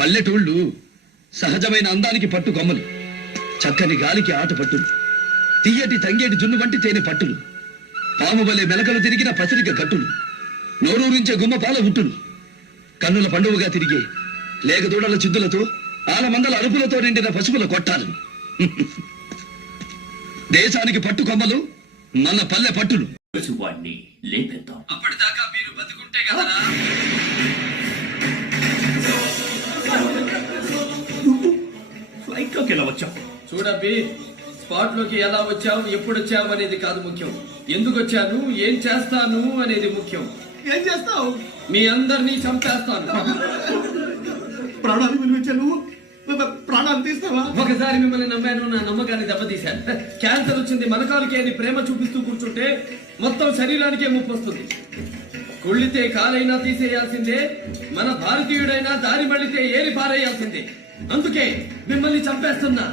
పల్లెటూళ్ళు సహజమైన అందానికి పట్టు కొమ్మలు. చక్కని గాలికి ఆట పట్టులు. తీయటి తంగేటి జున్ను వంటి తేనె పట్టులు. పాము వలె మెలకలు తిరిగిన పసిరిక కట్టులు నోరూరించే గుమ్మ పాల ఉట్టులు. కన్నుల పండువగా తిరిగే లేగదూడల చిద్దులతో ఆలమందల అరుపులతో నిండిన పశువుల కొట్టాలు దేశానికి పట్టు కొమ్మలు మన పల్లె పట్టులు. లేపేద్దాం. అప్పటిదాకా మీరు బతుకుంటే కదరా లోకి ఎలా వచ్చావు? చూడబ్బి స్పాట్లోకి ఎలా వచ్చావు ఎప్పుడు వచ్చావు అనేది కాదు ముఖ్యం. ఎందుకు వచ్చాను ఏం చేస్తాను అనేది ముఖ్యం. ఏం చేస్తావు? మీ అందరినీ చంపేస్తాను. ప్రాణాలు విలువించే నువ్వు ప్రాణాలు తీస్తావా? ఒకసారి మిమ్మల్ని నమ్మాను నా నమ్మకాన్ని దెబ్బతీశాను. క్యాన్సర్ వచ్చింది మనకాలకి అని ప్రేమ చూపిస్తూ కూర్చుంటే మొత్తం శరీరానికే ముప్పు వస్తుంది. కుళ్ళితే కాలైనా తీసేయాల్సిందే మన భారతీయుడైనా దారి మళ్ళితే ఏరి పారేయాల్సిందే. అందుకే మిమ్మల్ని చంపేస్తున్నా.